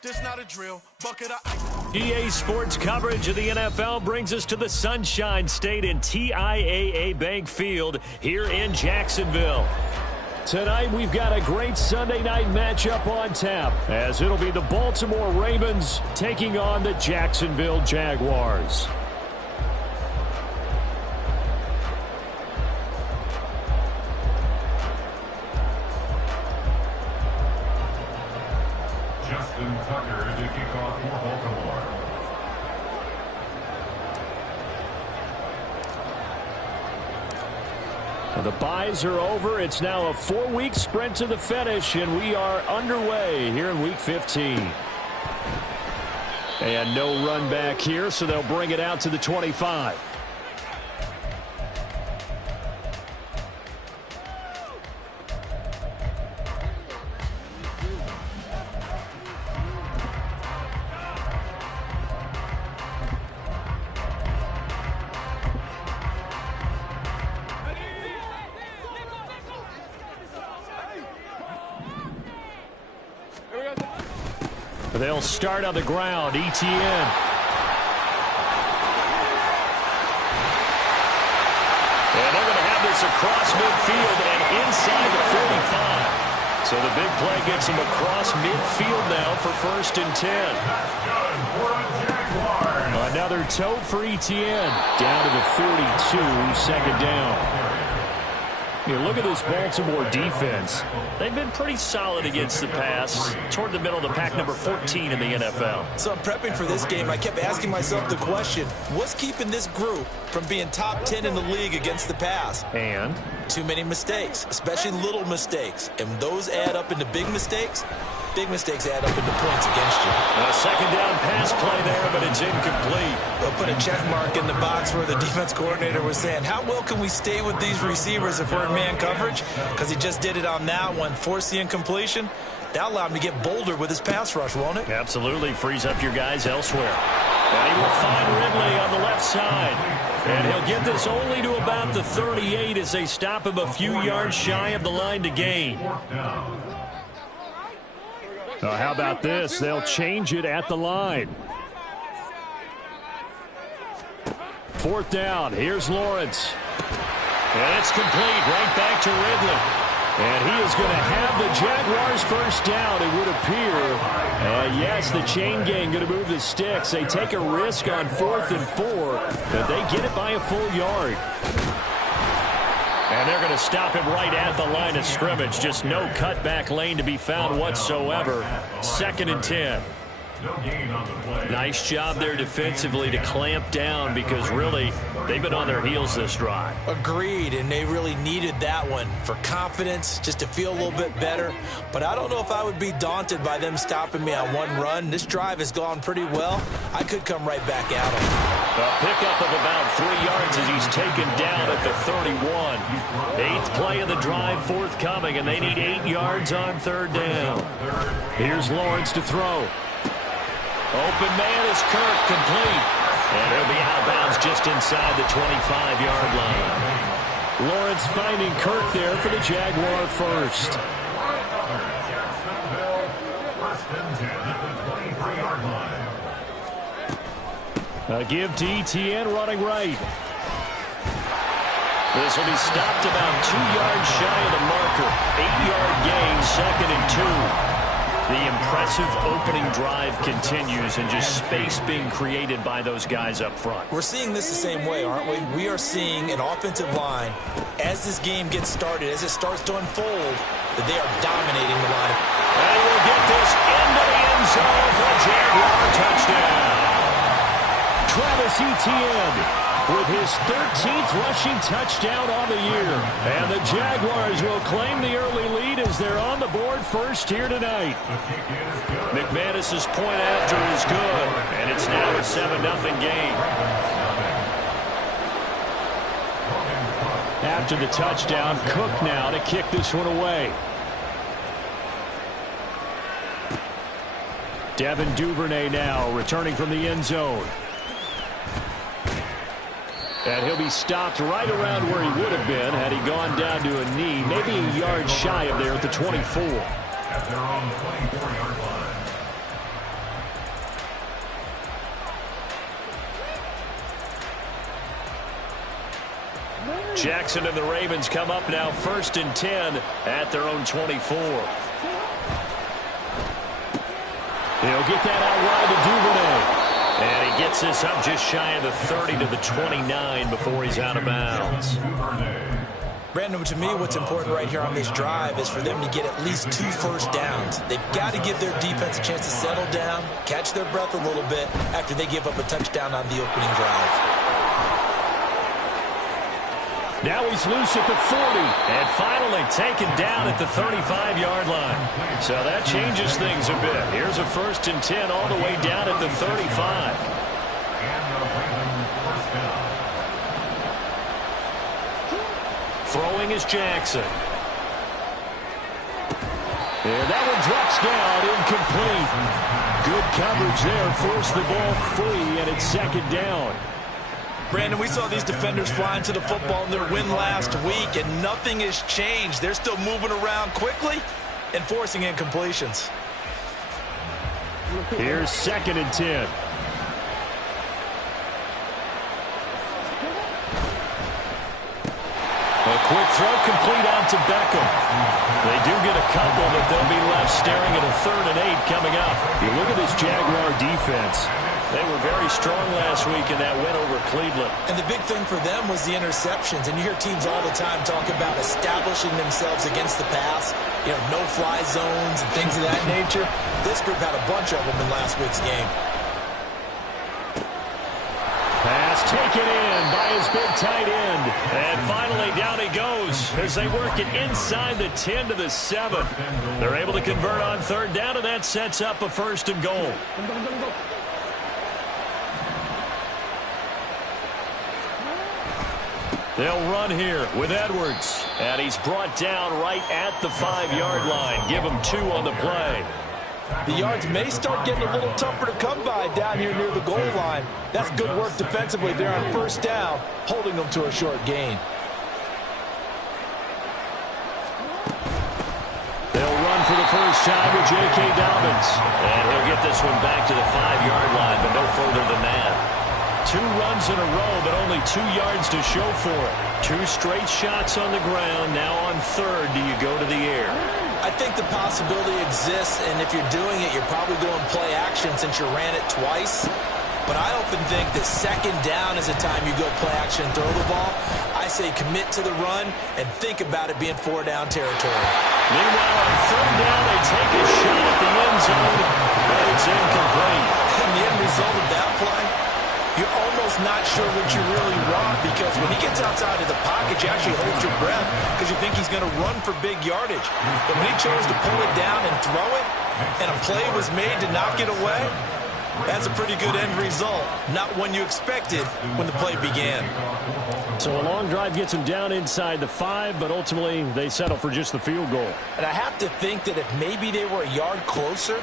This not a drill. Bucket of EA Sports coverage of the NFL brings us to the Sunshine State in TIAA Bank Field here in Jacksonville. Tonight, we've got a great Sunday night matchup on tap, as it'll be the Baltimore Ravens taking on the Jacksonville Jaguars. Justin Tucker to kick off for Baltimore. The byes are over. It's now a 4-week sprint to the finish, and we are underway here in Week 15. And no run back here, so they'll bring it out to the 25. They'll start on the ground. ETN. And they're going to have this across midfield and inside the 45. So the big play gets them across midfield now for 1st and 10. Another tote for ETN. Down to the 42, 2nd down. Look at this Baltimore defense. They've been pretty solid against the pass, toward the middle of the pack, number 14 in the NFL. So I'm prepping for this game. I kept asking myself the question, what's keeping this group from being top 10 in the league against the pass? And? Too many mistakes, especially little mistakes. And those add up into big mistakes. Big mistakes add up into points against you. A 2nd down pass play there, but it's incomplete. They'll put a check mark in the box where the defense coordinator was saying, how well can we stay with these receivers if we're in man coverage? Because he just did it on that one, forced the incompletion. That'll allow him to get bolder with his pass rush, won't it? Absolutely. Frees up your guys elsewhere. And he will find Ridley on the left side. And he'll get this only to about the 38 as they stop him a few yards shy of the line to gain. How about this? They'll change it at the line. 4th down. Here's Lawrence. And it's complete. Right back to Ridley. And he is going to have the Jaguars 1st down, it would appear. Yes, the chain gang going to move the sticks. They take a risk on 4th and 4, but they get it by a full yard. And they're going to stop him right at the line of scrimmage. Just no cutback lane to be found whatsoever. 2nd and 10. Nice job there defensively to clamp down, because really they've been on their heels this drive. Agreed, and they really needed that one for confidence, just to feel a little bit better. But I don't know if I would be daunted by them stopping me on one run. This drive has gone pretty well. I could come right back at them. A pickup of about 3 yards as he's taken down at the 31. 8th play of the drive forthcoming, and they need 8 yards on 3rd down. Here's Lawrence to throw. Open man is Kirk, complete. And he'll be out of bounds just inside the 25-yard line. Lawrence finding Kirk there for the Jaguar 1st. A give to ETN running right. This will be stopped about 2 yards shy of the marker. 8-yard gain, 2nd and 2. The impressive opening drive continues, and just space being created by those guys up front. We're seeing this the same way, aren't we? We are seeing an offensive line, as this game gets started, as it starts to unfold, that they are dominating the line. And he will get this into the end zone for a Jaguar touchdown. Travis Etienne with his 13th rushing touchdown on the year. And the Jaguars will claim the early lead as they're on the board first here tonight. McManus's point after is good, and it's now a 7-0 game. After the touchdown, Cook now to kick this one away. Devin Duvernay now returning from the end zone. And he'll be stopped right around where he would have been had he gone down to a knee, maybe a yard shy of there at the 24. At their own 24-yard line. Jackson and the Ravens come up now 1st and 10 at their own 24. He'll get that out wide to Duvernay. And he gets this up just shy of the 30 to the 29 before he's out of bounds. Brandon, to me, what's important right here on this drive is for them to get at least 2 first downs. They've got to give their defense a chance to settle down, catch their breath a little bit after they give up a touchdown on the opening drive. Now he's loose at the 40 and finally taken down at the 35-yard line. So that changes things a bit. Here's a 1st and 10 all the way down at the 35. Throwing is Jackson. And that one drops down, incomplete. Good coverage there, forced the ball free, and it's 2nd down. Brandon, we saw these defenders flying to the football in their win last week, and nothing has changed. They're still moving around quickly and forcing incompletions. Here's 2nd and 10. A quick throw complete out to Beckham. They do get a couple, but they'll be left staring at a 3rd and 8 coming up. You look at this Jaguar defense. They were very strong last week in that win over Cleveland. And the big thing for them was the interceptions. And you hear teams all the time talk about establishing themselves against the pass, you know, no-fly zones and things of that nature. This group had a bunch of them in last week's game. Pass taken in by his big tight end. And finally down he goes as they work it inside the 10 to the 7. They're able to convert on 3rd down, and that sets up a 1st and goal. They'll run here with Edwards. And he's brought down right at the 5-yard line. Give him 2 on the play. The yards may start getting a little tougher to come by down here near the goal line. That's good work defensively there on 1st down, holding them to a short gain. They'll run for the first time with J.K. Dobbins. And he'll get this one back to the 5-yard line, but no further than that. 2 runs in a row, but only 2 yards to show for it. 2 straight shots on the ground. Now on 3rd, do you go to the air? I think the possibility exists, and if you're doing it, you're probably going play action since you ran it twice. But I often think that 2nd down is a time you go play action and throw the ball. I say commit to the run and think about it being 4-down territory. Meanwhile, on 3rd down, they take a shot at the end zone, but it's incomplete. And the end result of that play, you're almost not sure what you really want, because when he gets outside of the pocket, you actually hold your breath because you think he's going to run for big yardage. But when he chose to pull it down and throw it, and a play was made to knock it away, that's a pretty good end result. Not one you expected when the play began. So a long drive gets them down inside the 5, but ultimately they settle for just the field goal. And I have to think that if maybe they were a yard closer,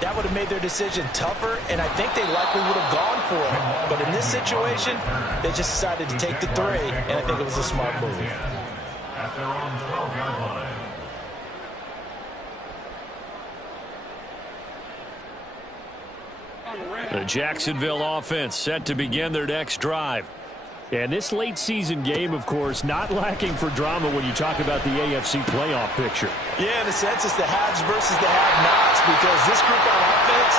that would have made their decision tougher, and I think they likely would have gone for it. But in this situation, they just decided to take the 3, and I think it was a smart move. At their own 12-yard line. The Jacksonville offense set to begin their next drive. And this late season game, of course, not lacking for drama when you talk about the AFC playoff picture. Yeah, in a sense, it's the haves versus the have-nots, because this group on offense,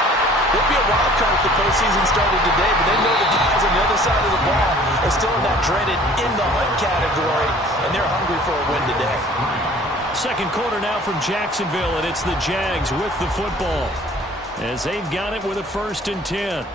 they'd be a wild card if the postseason started today, but they know the guys on the other side of the ball are still in that dreaded in-the-hunt category, and they're hungry for a win today. 2nd quarter now from Jacksonville, and it's the Jags with the football, as they've got it with a 1st and 10.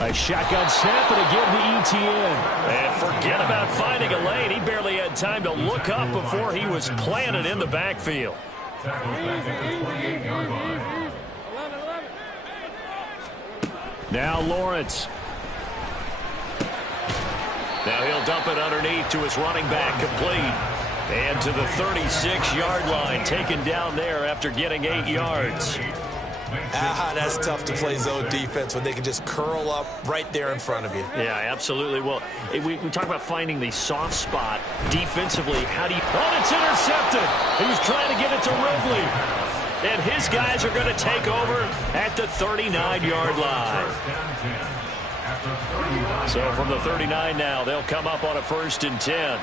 A shotgun snap and again to ETN. And forget about finding a lane. He barely had time to look up before he was planted in the backfield. Now Lawrence. Now he'll dump it underneath to his running back, complete. And to the 36-yard line, taken down there after getting 8 yards. That's tough to play zone defense when they can just curl up right there in front of you. Yeah, absolutely. Well, we talk about finding the soft spot defensively. How do you... Oh, it's intercepted. He was trying to get it to Ridley. And his guys are going to take over at the 39-yard line. So from the 39 now, they'll come up on a 1st and 10.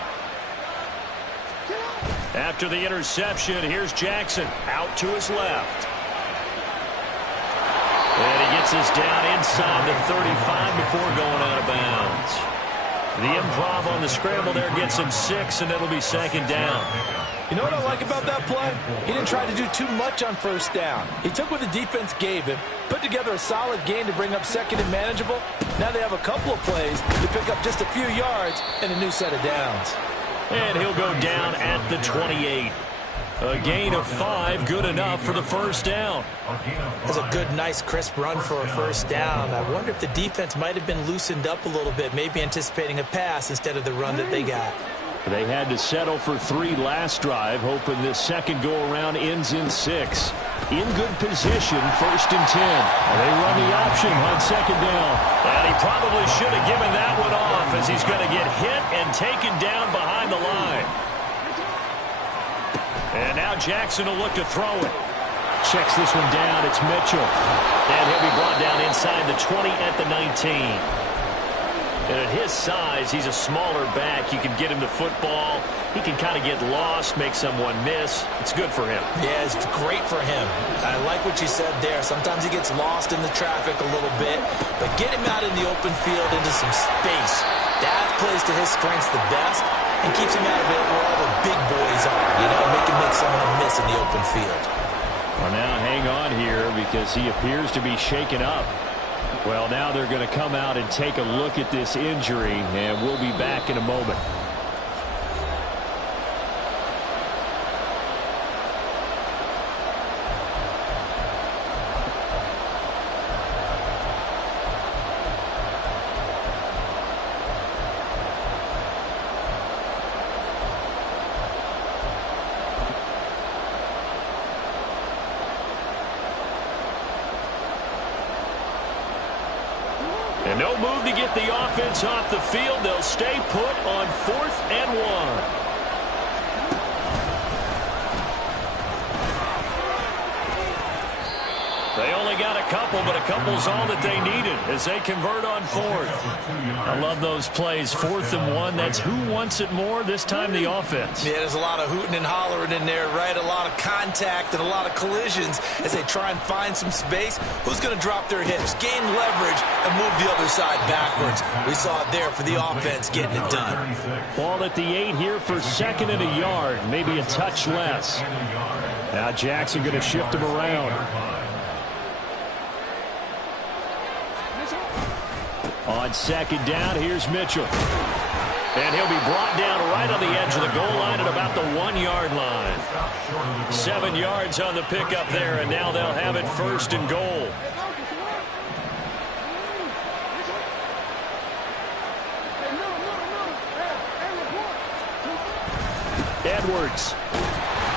After the interception, here's Jackson out to his left. And he gets us down inside the 35 before going out of bounds. The improv on the scramble there gets him 6, and it'll be 2nd down. You know what I like about that play? He didn't try to do too much on 1st down. He took what the defense gave him, put together a solid gain to bring up 2nd and manageable. Now they have a couple of plays to pick up just a few yards and a new set of downs. And he'll go down at the 28. A gain of 5, good enough for the 1st down. That's a good, nice, crisp run for a 1st down. I wonder if the defense might have been loosened up a little bit, maybe anticipating a pass instead of the run that they got. They had to settle for 3 last drive, hoping this second go-around ends in 6. In good position, 1st and 10. They run the option on 2nd down. And he probably should have given that one off as he's going to get hit and taken down behind the line. And now Jackson will look to throw it. Checks this one down. It's Mitchell. And he'll be brought down inside the 20 at the 19. And at his size, he's a smaller back. You can get him the football. He can kind of get lost, make someone miss. It's good for him. Yeah, it's great for him. I like what you said there. Sometimes he gets lost in the traffic a little bit. But get him out in the open field into some space. That plays to his strengths the best and keeps him out of it where all the big boys are. You know, make him make someone miss in the open field. Well, now hang on here because he appears to be shaken up. Well, now they're going to come out and take a look at this injury, and we'll be back in a moment. And no move to get the offense off the field. They'll stay put on 4th and 1. They only got a couple, but a couple's all that they needed as they convert on 4th. I love those plays. 4th and 1. That's who wants it more. This time the offense. Yeah, there's a lot of hooting and hollering in there, right? A lot of contact and a lot of collisions as they try and find some space. Who's going to drop their hips, gain leverage, and move the other side backwards? We saw it there for the offense getting it done. Ball at the 8 here for 2nd and a yard, maybe a touch less. Now Jackson going to shift him around. On 2nd down, here's Mitchell. And he'll be brought down right on the edge of the goal line at about the 1-yard line. 7 yards on the pickup there, and now they'll have it 1st and goal. Edwards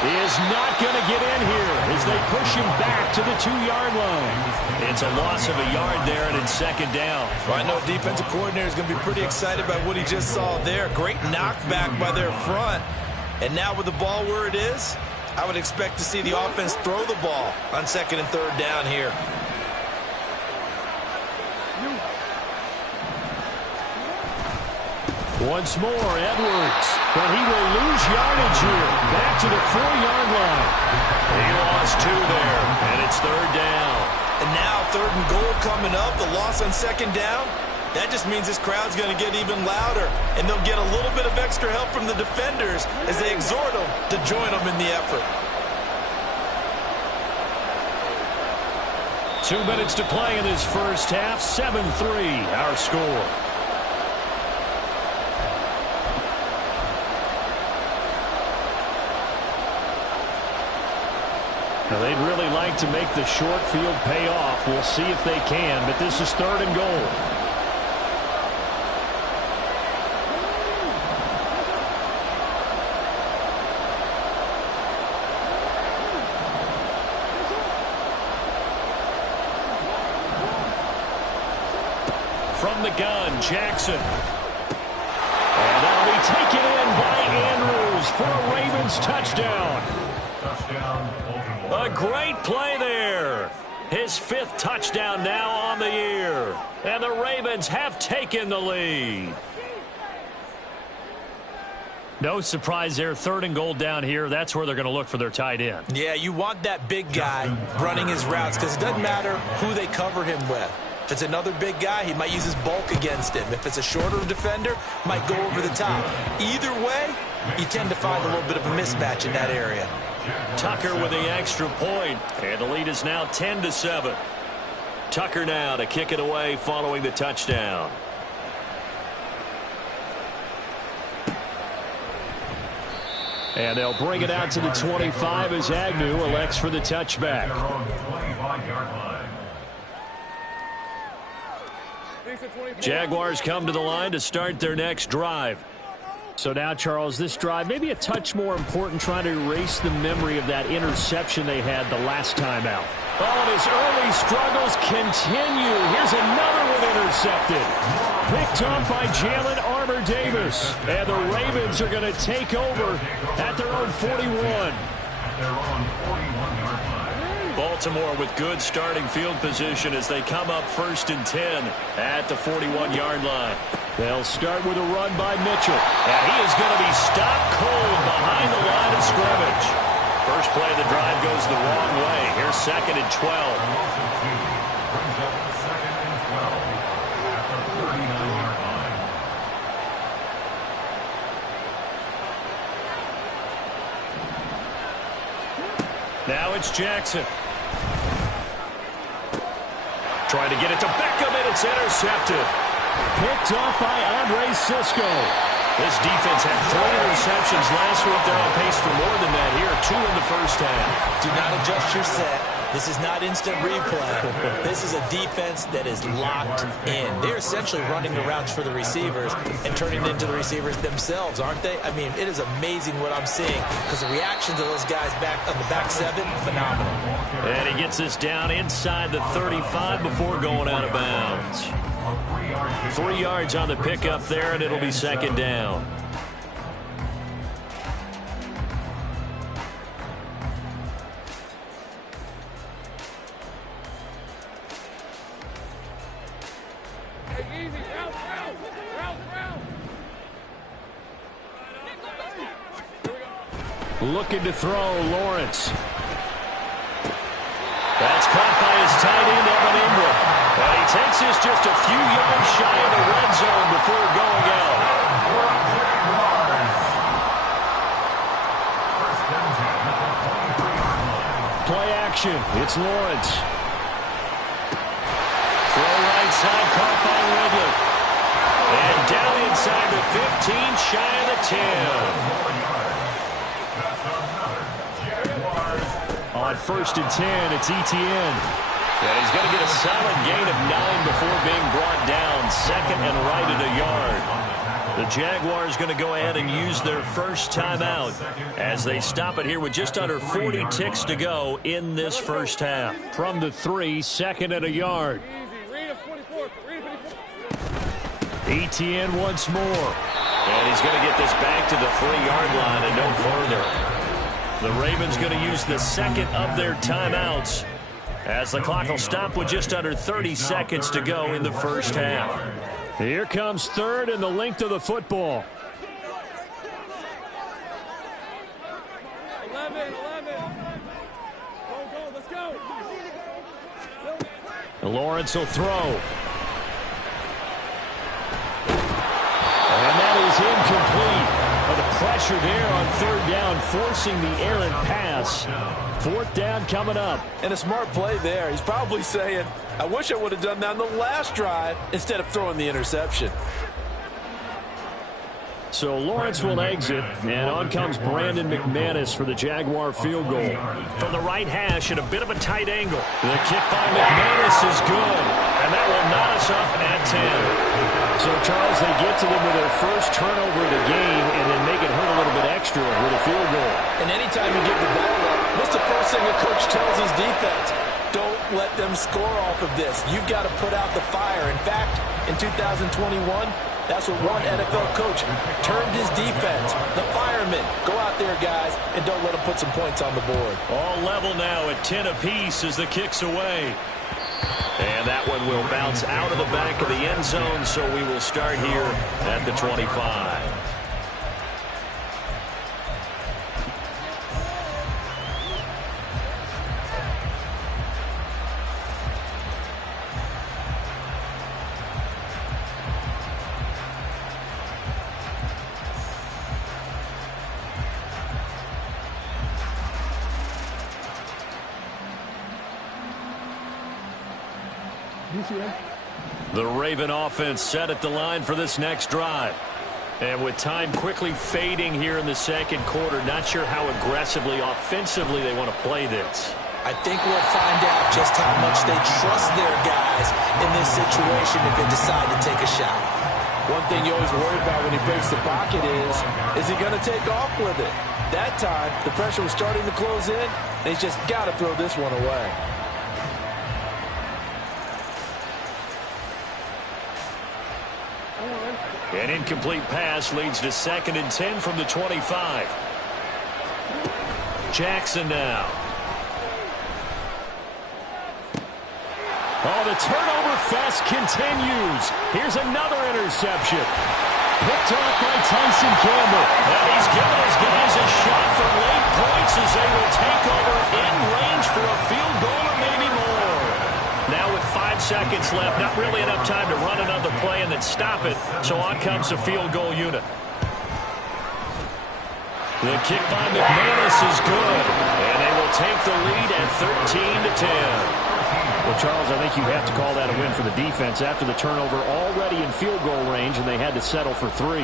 is not going to get in here as they push him back to the 2-yard line. It's a loss of a yard there, and it's 2nd down. Well, I know a defensive coordinator is going to be pretty excited by what he just saw there. Great knockback by their front. And now with the ball where it is, I would expect to see the offense throw the ball on 2nd and 3rd down here. Once more, Edwards. But he will lose yardage here. Back to the 4-yard line. He lost 2 there, and it's 3rd down. And now 3rd and goal coming up. The loss on 2nd down. That just means this crowd's going to get even louder. And they'll get a little bit of extra help from the defenders as they exhort them to join them in the effort. 2 minutes to play in this first half. 7-3, our score. Now, they'd really like to make the short field pay off. We'll see if they can, but this is 3rd and goal. from the gun, Jackson. And that'll be taken in by Andrews for a Ravens touchdown. A great play there. His 5th touchdown now on the year. And the Ravens have taken the lead. No surprise there. 3rd and goal down here. That's where they're going to look for their tight end. Yeah, you want that big guy running his routes because it doesn't matter who they cover him with. If it's another big guy, he might use his bulk against him. If it's a shorter defender, might go over the top. Either way, you tend to find a little bit of a mismatch in that area. Tucker with the extra point, and the lead is now 10-7. Tucker now to kick it away following the touchdown. And they'll bring it out to the 25 as Agnew elects for the touchback. Jaguars come to the line to start their next drive. So now, Charles, this drive maybe a touch more important, trying to erase the memory of that interception they had the last time out. Oh, and his early struggles continue. Here's another one intercepted. Picked up by Jalen Armour-Davis. And the Ravens are going to take over at their own 41. Baltimore with good starting field position as they come up 1st and 10 at the 41-yard line. They'll start with a run by Mitchell. And he is going to be stopped cold behind the line of scrimmage. First play of the drive goes the wrong way. Here's 2nd and 12. Now it's Jackson. Trying to get it to Beckham, and it's intercepted. Picked off by Andre Cisco. This defense had 3 interceptions last week. They're on pace for more than that here. 2 in the first half. Do not adjust your set. This is not instant replay. This is a defense that is locked in. They're essentially running the routes for the receivers and turning it into the receivers themselves, aren't they? I mean, it is amazing what I'm seeing because the reactions of those guys back on the back 7, phenomenal. And he gets this down inside the 35 before going out of bounds. 3 yards on the pickup there, and it'll be 2nd down. Looking to throw, Lawrence. That's caught by his tight end, Evan Ingram. And he takes this just a few yards shy of the red zone before going out. Play action. It's Lawrence. Throw right side, caught by Ridley. And down inside the 15, shy of the 10. On 1st and 10, it's Etienne. And he's going to get a solid gain of 9 before being brought down. 2nd and right at a yard. The Jaguars going to go ahead and use their first timeout as they stop it here with just under 40 ticks to go in this first half. From the 3, 2nd and a yard. Etienne once more. And he's going to get this back to the 3-yard line and no further. The Ravens going to use the 2nd of their timeouts as the clock will stop with just under 30 seconds to go in the first half. Here comes 3rd and the length of the football. 11. Go, let's go. Lawrence will throw. And that is incomplete. The pressure there on 3rd down, forcing the errant pass. 4th down coming up. And a smart play there. He's probably saying, I wish I would have done that on the last drive instead of throwing the interception. So Lawrence will exit, and on comes Brandon McManus for the Jaguar field goal. From the right hash at a bit of a tight angle. The kick by McManus is good, and that will knot us up at 10. So, Charles, they get to them with their first turnover of the game and then make it hurt a little bit extra with a field goal. And anytime you give the ball up, what's the first thing a coach tells his defense? Don't let them score off of this. You've got to put out the fire. In fact, in 2021? That's what one NFL coach termed his defense. The firemen. Go out there, guys, and don't let them put some points on the board. All level now at 10 apiece as the kick's away. And that one will bounce out of the back of the end zone, so we will start here at the 25. The Raven offense set at the line for this next drive. And with time quickly fading here in the second quarter, not sure how aggressively, offensively they want to play this. I think we'll find out just how much they trust their guys in this situation if they decide to take a shot. One thing you always worry about when he breaks the pocket is he going to take off with it? That time, the pressure was starting to close in, and he's just got to throw this one away. An incomplete pass leads to 2nd and 10 from the 25. Jackson now. Oh, the turnover fest continues. Here's another interception. Picked off by Tyson Campbell. And he's giving his guys a shot for late points as they will take over in range for a field goal or maybe more. Now with 5 seconds left, not really enough time to run another play and then stop it. So on comes the field goal unit. The kick by McManus is good. And they will take the lead at 13-10. Well, Charles, I think you have to call that a win for the defense after the turnover already in field goal range, and they had to settle for 3.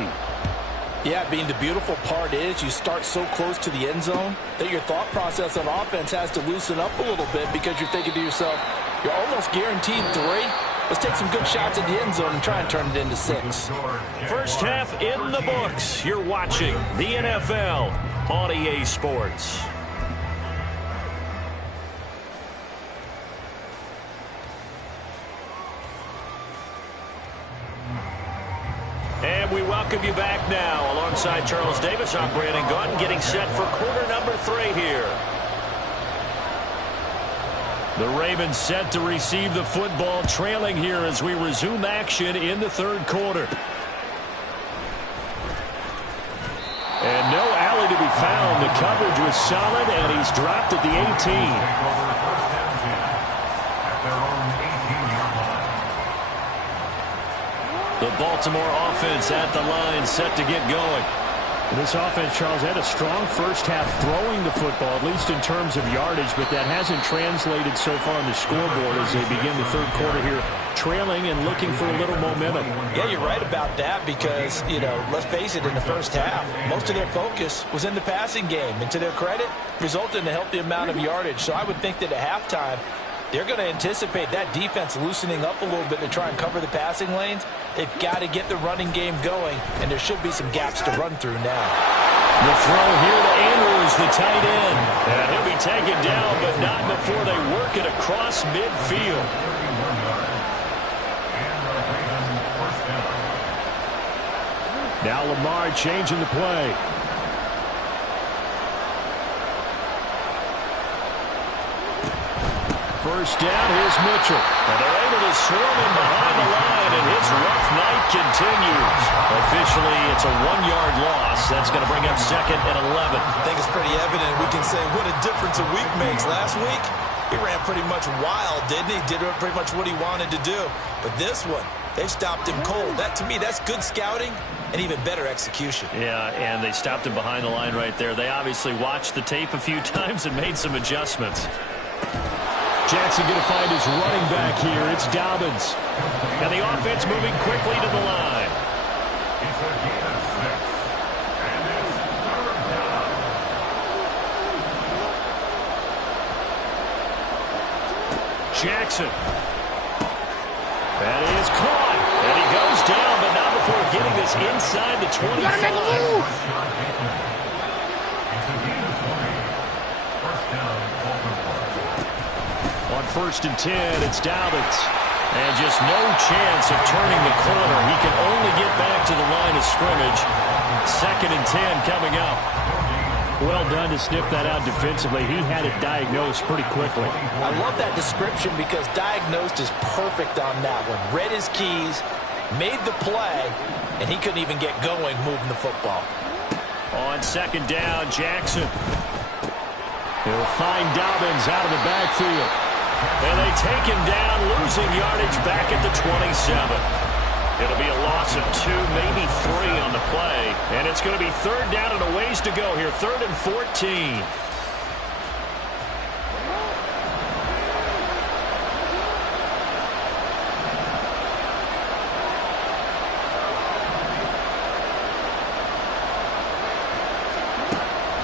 Yeah, I mean, the beautiful part is you start so close to the end zone that your thought process on offense has to loosen up a little bit because you're thinking to yourself, you're almost guaranteed 3. Let's take some good shots at the end zone and try and turn it into 6. First half in the books. You're watching the NFL on EA Sports. And we welcome you back now. Alongside Charles Davis, I'm Brandon Gunn, getting set for quarter number 3 here. The Ravens set to receive the football, trailing here as we resume action in the third quarter. And no alley to be found. The coverage was solid, and he's dropped at the 18. The Baltimore offense at the line, set to get going. This offense, Charles, had a strong first half throwing the football, at least in terms of yardage, but that hasn't translated so far on the scoreboard as they begin the third quarter here, trailing and looking for a little momentum. Yeah, you're right about that because, let's face it, in the first half, most of their focus was in the passing game. And to their credit, resulted in a healthy amount of yardage. So I would think that at halftime, they're going to anticipate that defense loosening up a little bit to try and cover the passing lanes. They've got to get the running game going, and there should be some gaps to run through now. The throw here to Andrews, the tight end. And he'll be taken down, but not before they work it across midfield. Now Lamar changing the play. First down, here's Mitchell. And they're able to swarm him behind the line, and his rough night continues. Officially, it's a 1-yard loss. That's going to bring up 2nd and 11. I think it's pretty evident. We can say what a difference a week makes. Last week, he ran pretty much wild, didn't he? Did pretty much what he wanted to do. But this one, they stopped him cold. That, to me, that's good scouting and even better execution. Yeah, and they stopped him behind the line right there. They obviously watched the tape a few times and made some adjustments. Jackson going to find his running back here. It's Dobbins. And the offense moving quickly to the line. Jackson. That is caught. And he goes down, but not before getting this inside the 25. On 1st and 10, it's Dobbins. And just no chance of turning the corner. He can only get back to the line of scrimmage. 2nd and 10 coming up. Well done to sniff that out defensively. He had it diagnosed pretty quickly. I love that description because diagnosed is perfect on that one. Read his keys, made the play, and he couldn't even get going moving the football. On 2nd down, Jackson. He'll find Dobbins out of the backfield. And they take him down, losing yardage back at the 27. It'll be a loss of 2, maybe 3 on the play. And it's going to be 3rd down and a ways to go here. 3rd and 14.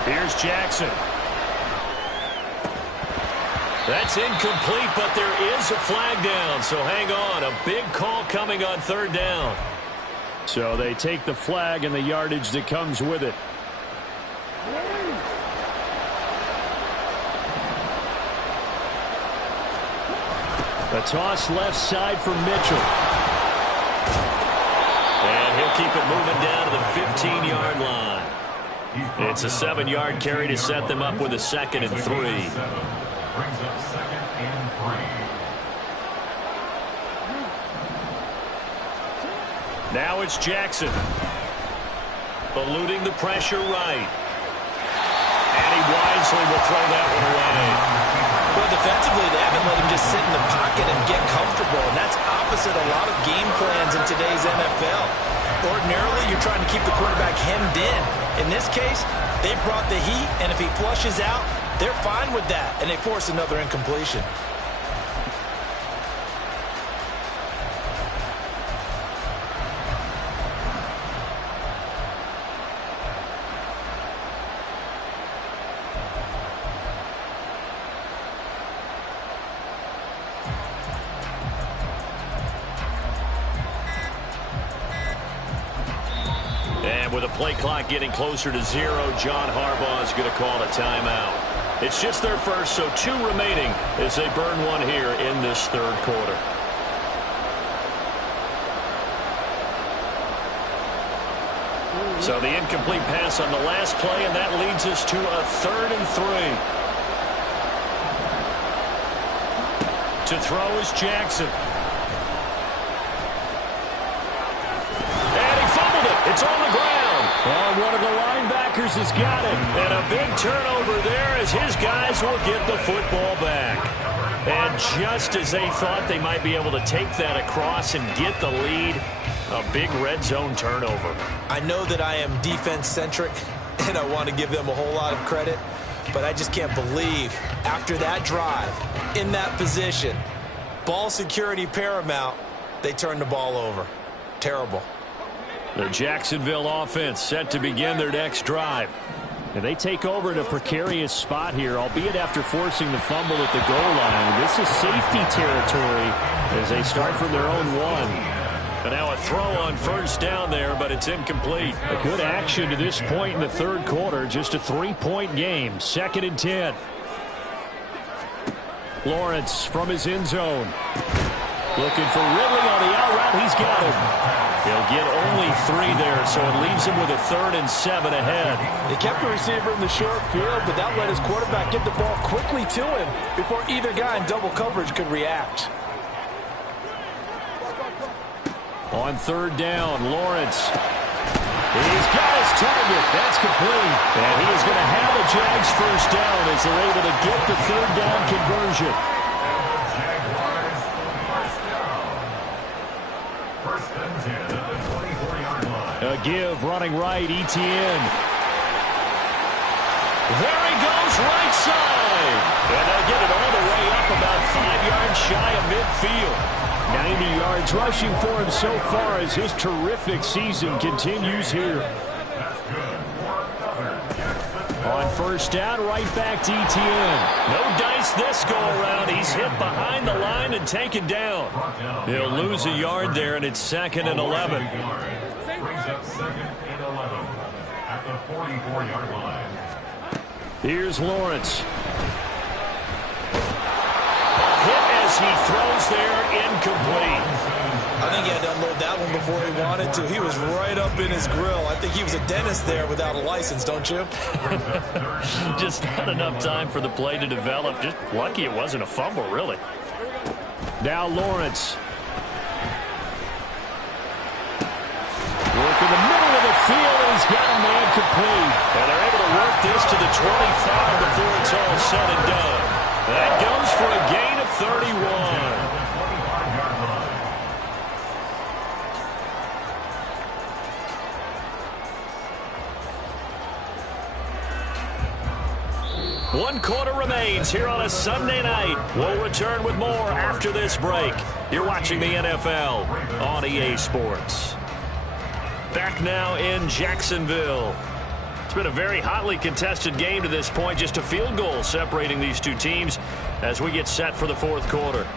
Here's Jackson. That's incomplete, but there is a flag down, so hang on. A big call coming on 3rd down. So they take the flag and the yardage that comes with it. A toss left side for Mitchell. And he'll keep it moving down to the 15-yard line. It's a 7-yard carry to set them up with a 2nd and 3. Brings up 2nd and 3. Now it's Jackson. Eluding the pressure right. And he wisely will throw that one away. Well, defensively, they haven't let him just sit in the pocket and get comfortable, and that's opposite a lot of game plans in today's NFL. Ordinarily, you're trying to keep the quarterback hemmed in. In this case, they brought the heat, and if he flushes out, they're fine with that, and they force another incompletion. And with a play clock getting closer to 0, John Harbaugh is going to call a timeout. It's just their first, so 2 remaining as they burn one here in this 3rd quarter. So the incomplete pass on the last play, and that leads us to a 3rd and 3. To throw is Jackson. And he fumbled it. It's on the ground. Oh, one of the linebackers has got it. And a big turnover there as his guys will get the football back. And just as they thought they might be able to take that across and get the lead, a big red zone turnover. I know that I am defense-centric, and I want to give them a whole lot of credit, but I just can't believe after that drive, in that position, ball security paramount, they turned the ball over. Terrible. The Jacksonville offense set to begin their next drive. And they take over in a precarious spot here, albeit after forcing the fumble at the goal line. This is safety territory as they start from their own 1. And now a throw on 1st down there, but it's incomplete. A good action to this point in the 3rd quarter. Just a 3-point game. 2nd and 10. Lawrence from his end zone. Looking for Ridley on the out route. He's got him. He'll get only 3 there, so it leaves him with a 3rd and 7 ahead. They kept the receiver in the short field, but that let his quarterback get the ball quickly to him before either guy in double coverage could react. On 3rd down, Lawrence. He's got his target. That's complete. And he is going to have a Jags 1st down as they're able to get the 3rd down conversion. A give running right, Etienne. There he goes, right side. And they'll get it all the way up about 5 yards shy of midfield. 90 yards rushing for him so far as his terrific season continues here. On 1st down, right back to Etienne. No dice this go around. He's hit behind the line and taken down. He'll lose a yard there, and it's 2nd and 11. Brings up 2nd and 11 at the 44-yard line. Here's Lawrence. Hit as He throws there, incomplete. I think he had to unload that one before he wanted to. He was right up in his grill. I think he was a dentist there without a license, don't you? Just not enough time for the play to develop. Just lucky it wasn't a fumble, really. Now Lawrence. Work in the middle of the field, and he's got a man complete. And they're able to work this to the 25 before it's all said and done. That goes for a gain of 31. One quarter remains here on a Sunday night. We'll return with more after this break. You're watching the NFL on EA Sports. Back now in Jacksonville. It's been a very hotly contested game to this point. Just a field goal separating these two teams as we get set for the fourth quarter.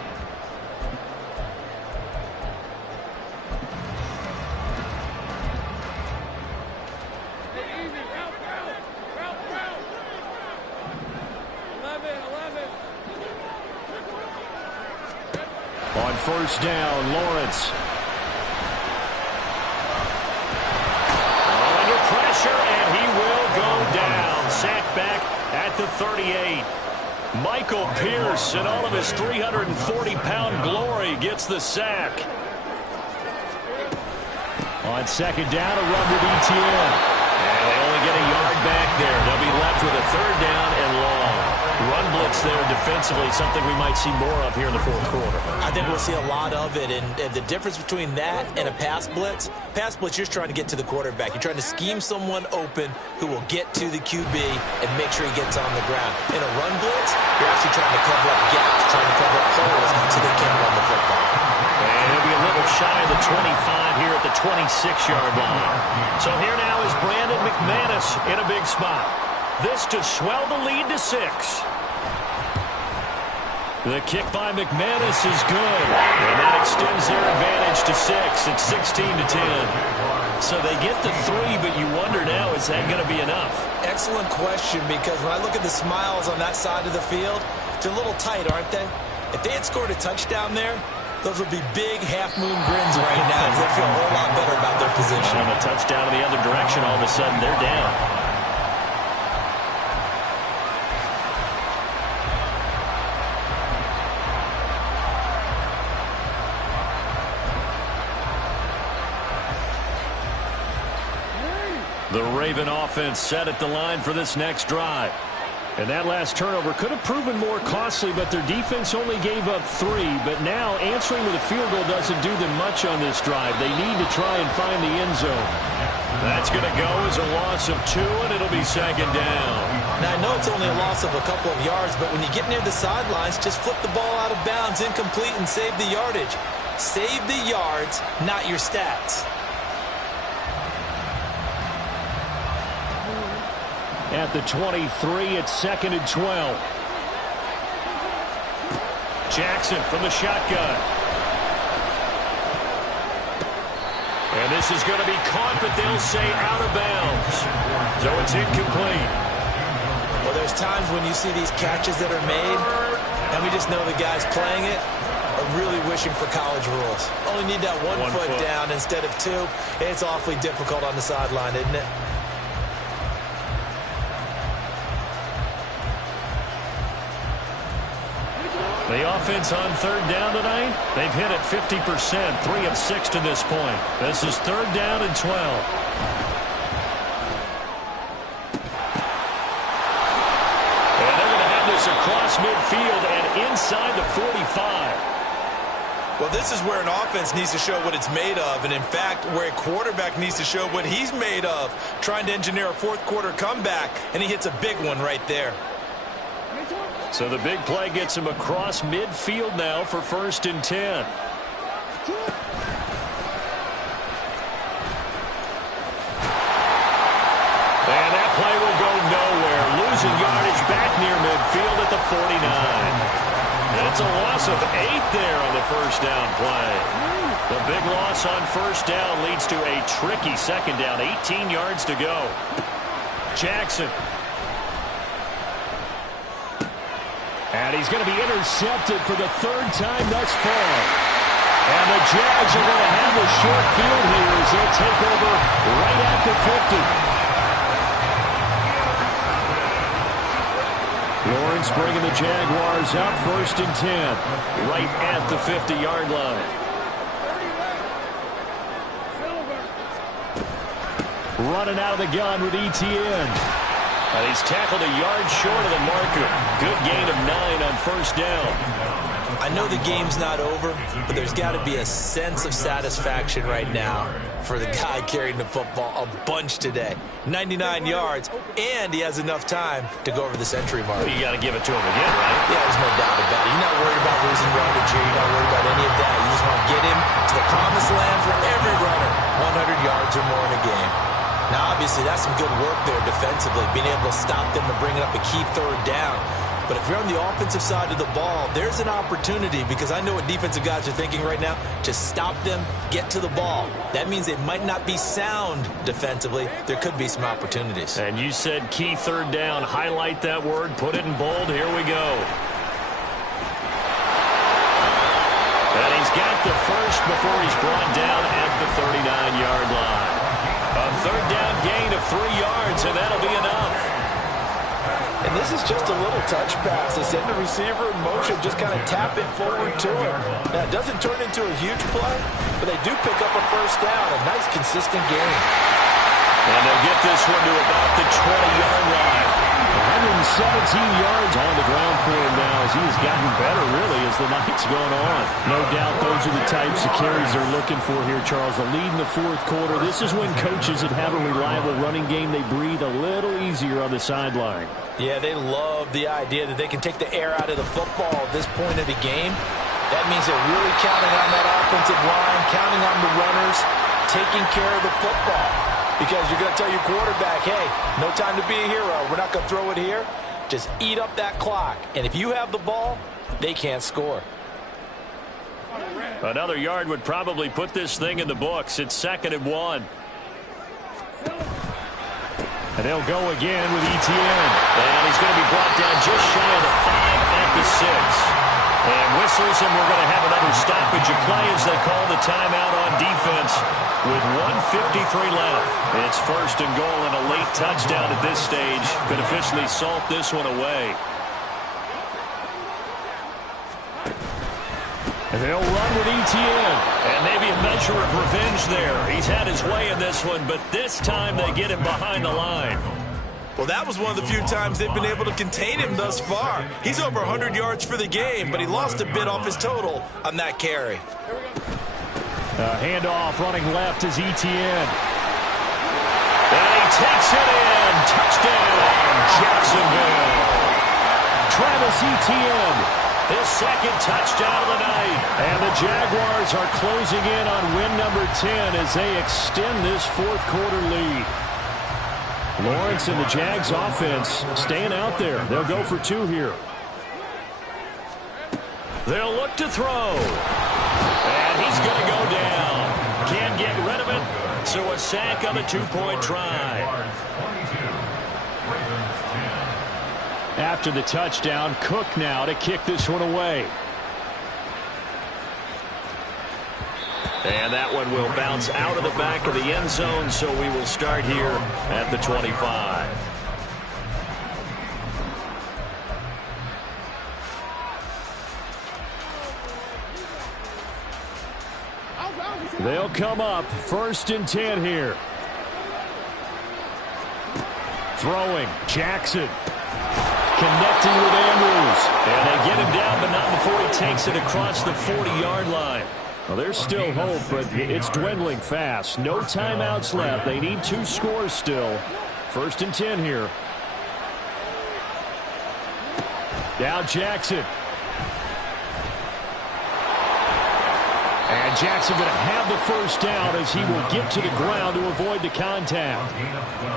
On first down, Lawrence. Under pressure, and he will go down. Sacked back at the 38. Michael Pierce, in all of his 340-pound glory, gets the sack. On second down, a run with ETN. And they only get a yard back there. They'll be left with a third down and long. Run blitz there defensively, something we might see more of here in the fourth quarter. I think we'll see a lot of it, and the difference between that and a pass blitz, you're just trying to get to the quarterback. You're trying to scheme someone open who will get to the QB and make sure he gets on the ground. In a run blitz, you're actually trying to cover up gaps, trying to cover up holes so they can't run the football. And he'll be a little shy of the 25 here at the 26-yard line. So here now is Brandon McManus in a big spot. This to swell the lead to 6. The kick by McManus is good. And that extends their advantage to 6. It's 16-10. So they get the 3, but you wonder now, is that going to be enough? Excellent question, because when I look at the smiles on that side of the field, they're a little tight, aren't they? If they had scored a touchdown there, those would be big half-moon grins right now, because they feel a whole lot better about their position. And a touchdown in the other direction, all of a sudden they're down. The Raven offense set at the line for this next drive. And that last turnover could have proven more costly, but their defense only gave up 3. But now answering with a field goal doesn't do them much on this drive. They need to try and find the end zone. That's going to go as a loss of 2, and it'll be second down. Now, I know it's only a loss of a couple of yards, but when you get near the sidelines, just flip the ball out of bounds, incomplete, and save the yardage. Save the yards, not your stats. At the 23, it's 2nd and 12. Jackson from the shotgun. And this is going to be caught, but they'll say out of bounds. So it's incomplete. Well, there's times when you see these catches that are made, and we just know the guys playing it are really wishing for college rules. Only need that one foot down instead of 2. It's awfully difficult on the sideline, isn't it? The offense on third down tonight, they've hit it 50%, 3 of 6 to this point. This is third down and 12. And they're going to have this across midfield and inside the 45. Well, this is where an offense needs to show what it's made of, and in fact, where a quarterback needs to show what he's made of, trying to engineer a fourth quarter comeback, and he hits a big one right there. So the big play gets him across midfield now for 1st and 10. And that play will go nowhere. Losing yardage back near midfield at the 49. That's a loss of 8 there on the first down play. The big loss on first down leads to a tricky second down. 18 yards to go. And he's going to be intercepted for the third time thus far. And the Jags are going to have a short field here as they'll take over right at the 50. Lawrence bringing the Jaguars up, 1st and 10. Right at the 50-yard line. Running out of the gun with ETN. And he's tackled a yard short of the marker. Good gain of 9 on 1st down. I know the game's not over, but there's got to be a sense of satisfaction right now for the guy carrying the football a bunch today. 99 yards, and he has enough time to go over the century mark. Well, you got to give it to him again, right? Yeah, there's no doubt about it. You're not worried about losing yardage here. You're not worried about any of that. You just want to get him to the promised land for every runner. 100 yards or more in a game. Now, obviously, that's some good work there defensively, being able to stop them and bringing up a key 3rd down. But if you're on the offensive side of the ball, there's an opportunity, because I know what defensive guys are thinking right now, to stop them, get to the ball. That means they might not be sound defensively. There could be some opportunities. And you said key 3rd down. Highlight that word. Put it in bold. Here we go. And he's got the first before he's brought down at the 39-yard line. A 3rd down gain of 3 yards, and that'll be enough. And this is just a little touch pass. They send the receiver in motion, just kind of tap it forward to him. Now, it doesn't turn into a huge play, but they do pick up a 1st down. A nice, consistent gain. And they'll get this one to about the 20-yard line. 117 yards on the ground for him now as he's gotten better, really, as the night's gone on. No doubt those are the types of carries they're looking for here, Charles. The lead in the 4th quarter. This is when coaches that have a reliable running game, they breathe a little easier on the sideline. Yeah, they love the idea that they can take the air out of the football at this point of the game. That means they're really counting on that offensive line, counting on the runners, taking care of the football. Because you're going to tell your quarterback, hey, no time to be a hero. We're not going to throw it here. Just eat up that clock. And if you have the ball, they can't score. Another yard would probably put this thing in the books. It's 2nd and 1. And they'll go again with ETN. And he's going to be brought down just shy of the 5 at the 6. And whistles, and we're going to have another stoppage of play as they call the timeout on defense with 1:53 left. It's 1st and goal, and a late touchdown at this stage could officially salt this one away. And they'll run with ETN. And maybe a measure of revenge there. He's had his way in this one, but this time they get him behind the line. Well, that was one of the few times they've been able to contain him thus far. He's over 100 yards for the game, but he lost a bit off his total on that carry. Handoff running left is ETN. And he takes it in. Touchdown, Jacksonville. Travis Etienne. His 2nd touchdown of the night. And the Jaguars are closing in on win number 10 as they extend this 4th quarter lead. Lawrence and the Jags offense staying out there. They'll go for 2 here. They'll look to throw. And he's going to go down. Can't get rid of it. So a sack on the 2-point try. After the touchdown, Cook now to kick this one away. And that one will bounce out of the back of the end zone, so we will start here at the 25. They'll come up 1st and 10 here. Throwing, Jackson. Connecting with Andrews. And they get him down, but not before he takes it across the 40-yard line. Well, there's still hope, but it's dwindling fast. No timeouts left. They need 2 scores still. 1st and 10 here. Now Jackson. And Jackson going to have the 1st down as he will get to the ground to avoid the contact.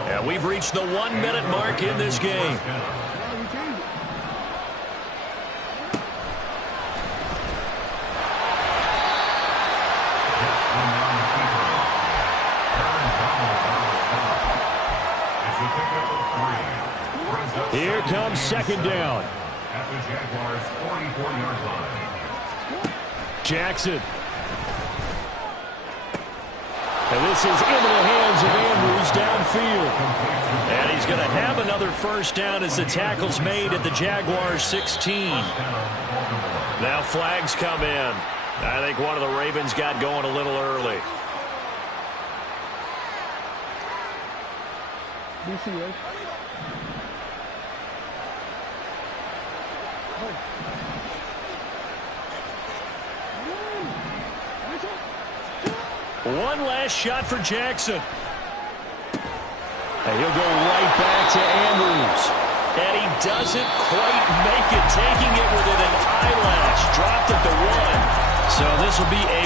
And we've reached the 1-minute mark in this game. Here comes 2nd down. at the Jaguars' 44-yard line. Jackson. And this is into the hands of Andrews downfield. And he's going to have another first down as the tackle's made at the Jaguars' 16. Now flags come in. I think one of the Ravens got going a little early. One last shot for Jackson. And he'll go right back to Andrews. And he doesn't quite make it, taking it within an eyelash. Dropped at the 1. So this will be a